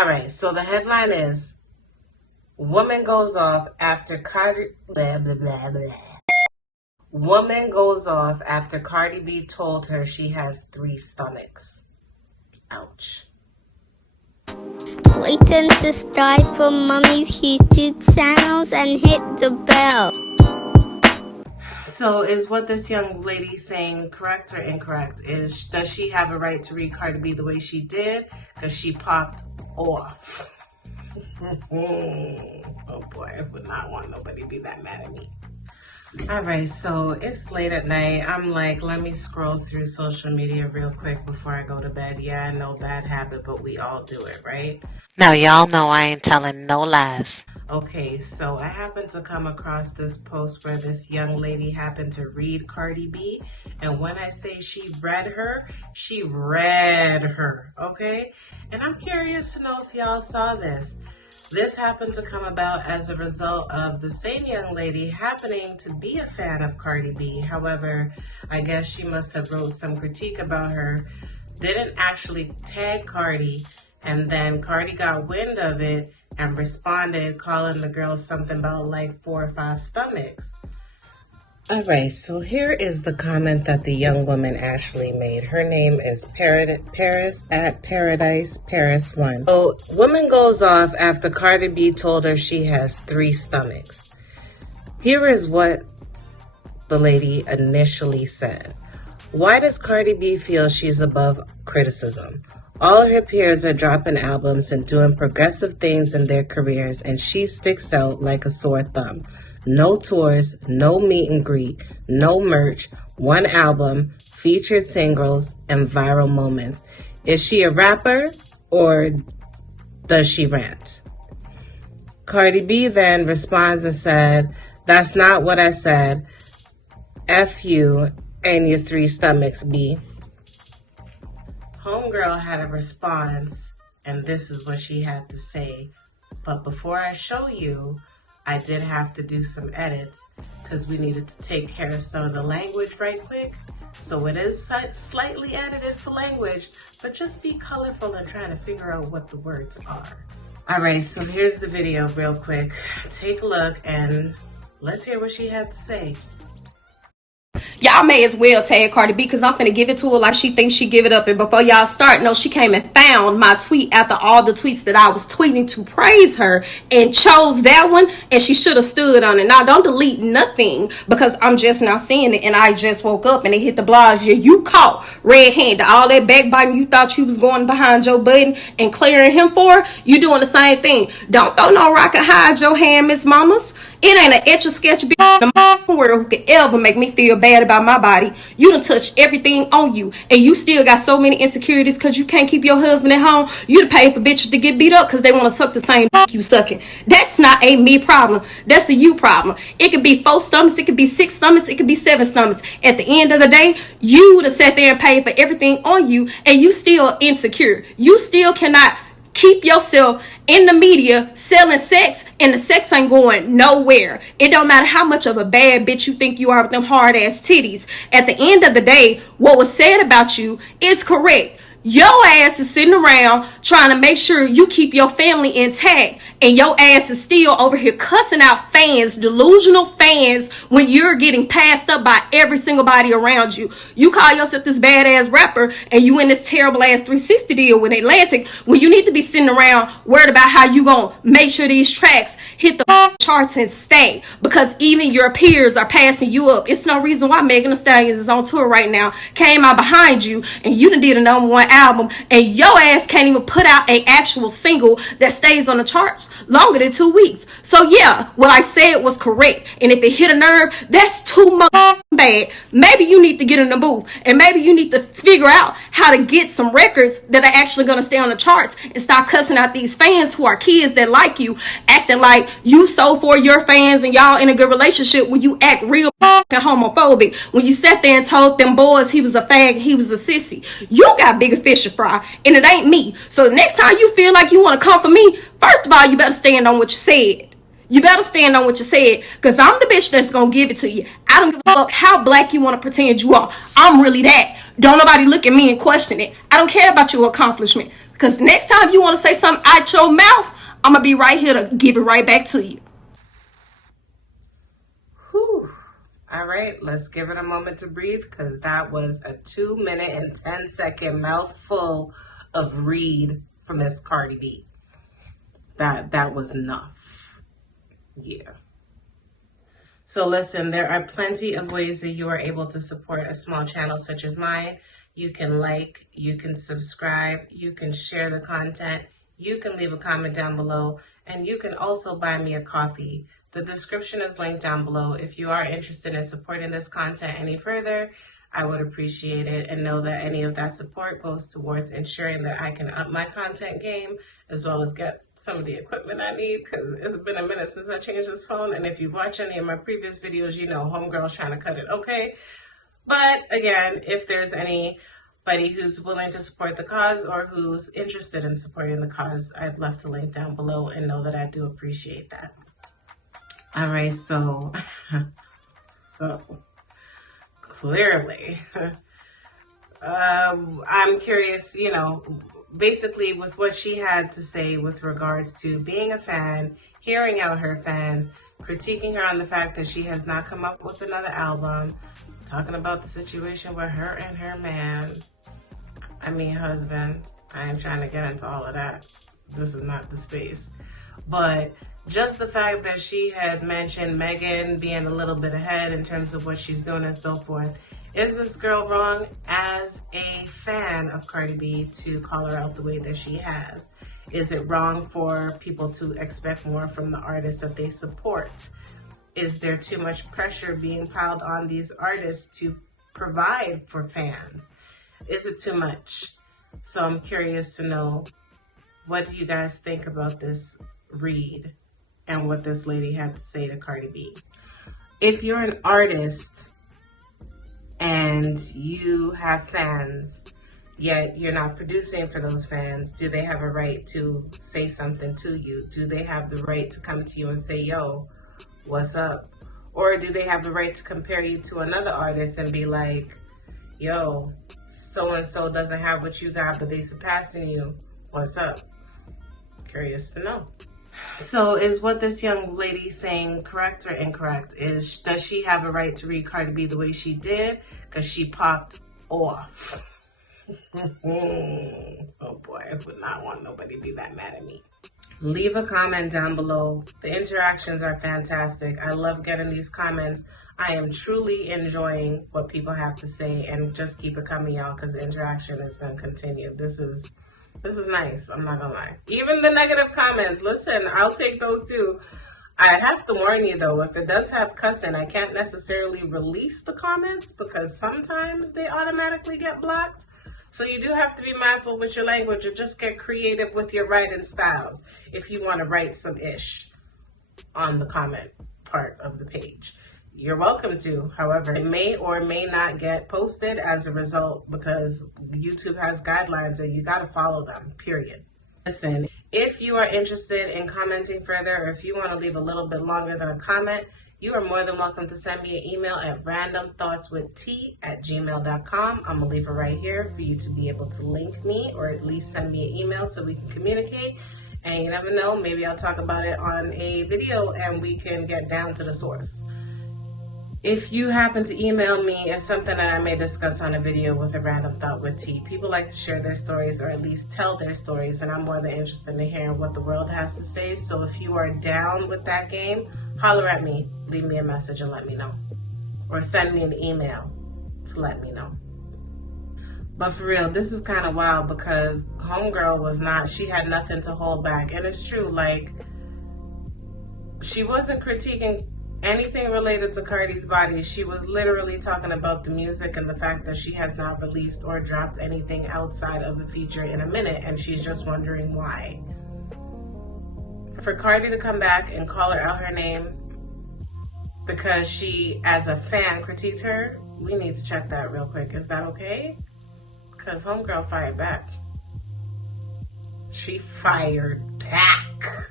All right, so the headline is, woman goes off after Cardi... Blah, blah, blah, blah. Woman goes off after Cardi B told her she has 3 stomachs. Ouch. Wait to subscribe for Mommy's YouTube channels and hit the bell. So is what this young lady saying correct or incorrect? Does she have a right to read Cardi B the way she did? Because she popped off. Oh boy, I would not want nobody to be that mad at me. All right, so it's late at night. I'm like, let me scroll through social media real quick before I go to bed. Yeah, I know, bad habit, but we all do it, right? Now, y'all know I ain't telling no lies. Okay, so I happened to come across this post where this young lady happened to read Cardi B. And when I say she read her, okay? And I'm curious to know if y'all saw this. This happened to come about as a result of the same young lady happening to be a fan of Cardi B. However, I guess she must have wrote some critique about her, didn't actually tag Cardi, and then Cardi got wind of it and responded, calling the girl something about like 4 or 5 stomachs. All right, so here is the comment that the young woman actually made. Her name is Paris at Paradise Paris 1. So, woman goes off after Cardi B told her she has 3 stomachs. Here is what the lady initially said. Why does Cardi B feel she's above criticism? All her peers are dropping albums and doing progressive things in their careers, and she sticks out like a sore thumb. No tours, no meet and greet, no merch, 1 album, featured singles, and viral moments. Is she a rapper or does she rant? Cardi B then responds and said, "That's not what I said. F you and your 3 stomachs, B." Homegirl had a response, and this is what she had to say. But before I show you, I did have to do some edits because we needed to take care of some of the language right quick. So it is slightly edited for language, but just be colorful and trying to figure out what the words are. All right, so here's the video real quick. Take a look and let's hear what she had to say. Y'all may as well tag Cardi B because I'm finna give it to her like she thinks she give it up. And before y'all start, no, she came and found my tweet after all the tweets that I was tweeting to praise her and chose that one, and she should have stood on it. Now, don't delete nothing because I'm just now seeing it and I just woke up and it hit the blogs. Yeah, you caught red-handed. All that backbiting you thought you was going behind Joe Budden and clearing him for, you doing the same thing. Don't throw no rock and hide your hand, Miss Mamas. It ain't an etch-a-sketch bitch in the world who could ever make me feel bad about my body. You done touched everything on you, and you still got so many insecurities because you can't keep your husband at home. You done pay for bitches to get beat up because they want to suck the same dick you sucking. That's not a me problem. That's a you problem. It could be 4 stomachs. It could be 6 stomachs. It could be 7 stomachs. At the end of the day, you done sat there and paid for everything on you, and you still insecure. You still cannot keep yourself in the media selling sex, and the sex ain't going nowhere. It don't matter how much of a bad bitch you think you are with them hard ass titties. At the end of the day, what was said about you is correct. Your ass is sitting around trying to make sure you keep your family intact, and your ass is still over here cussing out fans, delusional fans, when you're getting passed up by every single body around you. You call yourself this badass rapper, and you in this terrible ass 360 deal with Atlantic, when you need to be sitting around worried about how you gonna make sure these tracks hit the charts and stay, because even your peers are passing you up. It's no reason why Megan Thee Stallion is on tour right now, came out behind you, and you done did a #1 album, and your ass can't even put out a actual single that stays on the charts longer than 2 weeks. So yeah, what I said was correct, and if it hit a nerve, that's too much bad. Maybe you need to get in the booth, and maybe you need to figure out how to get some records that are actually going to stay on the charts, and stop cussing out these fans who are kids that like you, acting like you so for your fans and y'all in a good relationship when you act real and homophobic. When you sat there and told them boys he was a fag, he was a sissy. You got bigger fish to fry, and it ain't me. So the next time you feel like you want to come for me, first of all, you better stand on what you said. You better stand on what you said, because I'm the bitch that's going to give it to you. I don't give a fuck how black you want to pretend you are. I'm really that. Don't nobody look at me and question it. I don't care about your accomplishment. Because next time you want to say something out your mouth, I'm going to be right here to give it right back to you. Whew. All right, let's give it a moment to breathe, because that was a 2-minute and 10-second mouthful of read from Miss Cardi B. That was enough. Yeah. So listen, there are plenty of ways that you are able to support a small channel such as mine. You can like, you can subscribe, you can share the content, you can leave a comment down below, and you can also buy me a coffee. The description is linked down below. If you are interested in supporting this content any further, I would appreciate it, and know that any of that support goes towards ensuring that I can up my content game, as well as get some of the equipment I need, because it's been a minute since I changed this phone. And if you watch any of my previous videos, you know homegirl's trying to cut it, okay? But again, if there's anybody who's willing to support the cause or who's interested in supporting the cause, I've left the link down below, and know that I do appreciate that. All right, so clearly, I'm curious, basically with what she had to say with regards to being a fan, hearing out her fans, critiquing her on the fact that she has not come up with another album, talking about the situation with her and her husband. I ain't trying to get into all of that. This is not the space. But just the fact that she had mentioned Megan being a little bit ahead in terms of what she's doing and so forth. Is this girl wrong as a fan of Cardi B to call her out the way that she has? Is it wrong for people to expect more from the artists that they support? Is there too much pressure being piled on these artists to provide for fans? Is it too much? So I'm curious to know, what do you guys think about this read and what this lady had to say to Cardi B? If you're an artist and you have fans, yet you're not producing for those fans, do they have a right to say something to you? Do they have the right to come to you and say, yo, what's up? Or do they have the right to compare you to another artist and be like, yo, so-and-so doesn't have what you got, but they surpassing you. What's up? Curious to know. So is what this young lady saying correct or incorrect? Does she have a right to read Cardi B the way she did? Because she popped off. Oh boy, I would not want nobody to be that mad at me. Leave a comment down below. The interactions are fantastic. I love getting these comments. I am truly enjoying what people have to say, and just keep it coming, y'all, because the interaction is going to continue. This is nice. I'm not gonna lie. Even the negative comments, listen, I'll take those too. I have to warn you though, if it does have cussing, I can't necessarily release the comments because sometimes they automatically get blocked. So you do have to be mindful with your language, or just get creative with your writing styles if you want to write some ish on the comment part of the page. You're welcome to. However, it may or may not get posted as a result, because YouTube has guidelines and you got to follow them, period. Listen, if you are interested in commenting further, or if you want to leave a little bit longer than a comment, you are more than welcome to send me an email at randomthoughtswitht@gmail.com. I'm going to leave it right here for you to be able to link me, or at least send me an email so we can communicate. And you never know, maybe I'll talk about it on a video and we can get down to the source. If you happen to email me, it's something that I may discuss on a video with a Random Thought with T. People like to share their stories, or at least tell their stories, and I'm more than interested in hearing what the world has to say. So if you are down with that game, holler at me, leave me a message and let me know. Or send me an email to let me know. But for real, this is kind of wild, because homegirl she had nothing to hold back. And it's true, like, she wasn't critiquing anything related to Cardi's body. She was literally talking about the music and the fact that she has not released or dropped anything outside of a feature in a minute, and she's just wondering why. For Cardi to come back and call her out her name because she, as a fan, critiqued her, we need to check that real quick. Is that okay? Because homegirl fired back. She fired back.